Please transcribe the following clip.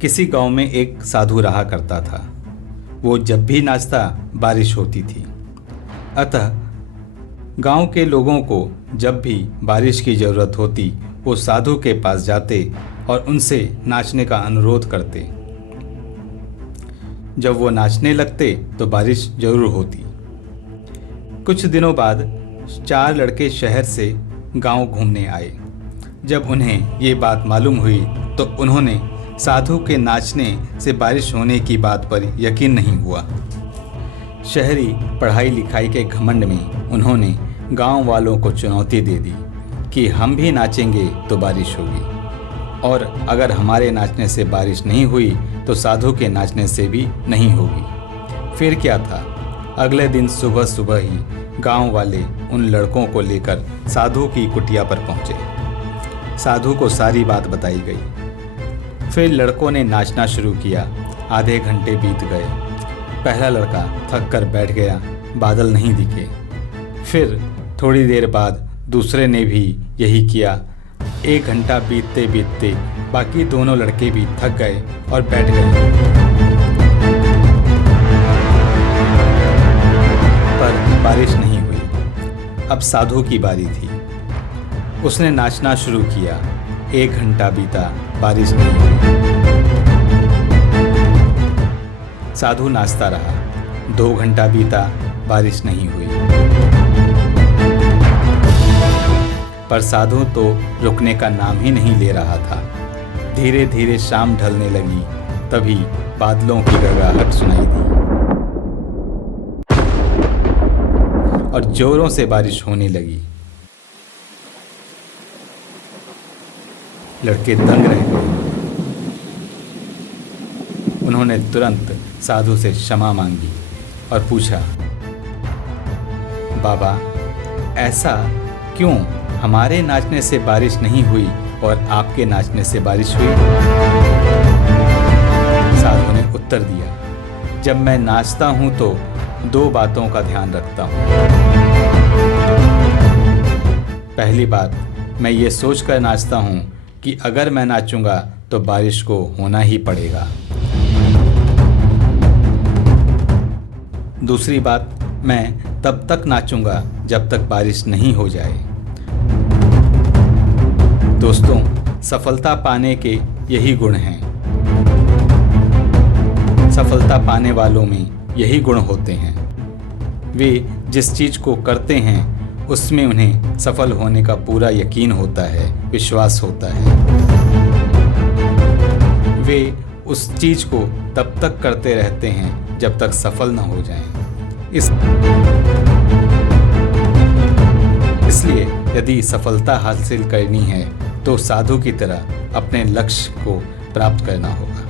किसी गांव में एक साधु रहा करता था। वो जब भी नाचता बारिश होती थी। अतः गांव के लोगों को जब भी बारिश की ज़रूरत होती वो साधु के पास जाते और उनसे नाचने का अनुरोध करते। जब वो नाचने लगते तो बारिश जरूर होती। कुछ दिनों बाद 4 लड़के शहर से गांव घूमने आए। जब उन्हें ये बात मालूम हुई तो उन्होंने साधु के नाचने से बारिश होने की बात पर यकीन नहीं हुआ। शहरी पढ़ाई लिखाई के घमंड में उन्होंने गांव वालों को चुनौती दे दी कि हम भी नाचेंगे तो बारिश होगी, और अगर हमारे नाचने से बारिश नहीं हुई तो साधु के नाचने से भी नहीं होगी। फिर क्या था, अगले दिन सुबह सुबह ही गांव वाले उन लड़कों को लेकर साधु की कुटिया पर पहुंचे। साधु को सारी बात बताई गई। फिर लड़कों ने नाचना शुरू किया। आधे घंटे बीत गए। पहला लड़का थक कर बैठ गया, बादल नहीं दिखे। फिर थोड़ी देर बाद दूसरे ने भी यही किया। 1 घंटा बीतते बीतते बाकी दोनों लड़के भी थक गए और बैठ गए, पर बारिश नहीं हुई। अब साधु की बारी थी। उसने नाचना शुरू किया। 1 घंटा बीता, बारिश नहीं हुई। साधु नाचता रहा। 2 घंटा बीता, बारिश नहीं हुई। पर साधु तो रुकने का नाम ही नहीं ले रहा था। धीरे धीरे शाम ढलने लगी। तभी बादलों की गड़गड़ाहट सुनाई दी और जोरों से बारिश होने लगी। लड़के दंग रह गए। उन्होंने तुरंत साधु से क्षमा मांगी और पूछा, बाबा, ऐसा क्यों? हमारे नाचने से बारिश नहीं हुई और आपके नाचने से बारिश हुई? साधु ने उत्तर दिया, जब मैं नाचता हूं तो 2 बातों का ध्यान रखता हूं। पहली बात, मैं ये सोचकर नाचता हूं कि अगर मैं नाचूंगा तो बारिश को होना ही पड़ेगा। दूसरी बात, मैं तब तक नाचूंगा जब तक बारिश नहीं हो जाए। दोस्तों, सफलता पाने के यही गुण हैं। सफलता पाने वालों में यही गुण होते हैं। वे जिस चीज को करते हैं उसमें उन्हें सफल होने का पूरा यकीन होता है, विश्वास होता है। वे उस चीज को तब तक करते रहते हैं जब तक सफल न हो जाएं। इसलिए यदि सफलता हासिल करनी है तो साधु की तरह अपने लक्ष्य को प्राप्त करना होगा।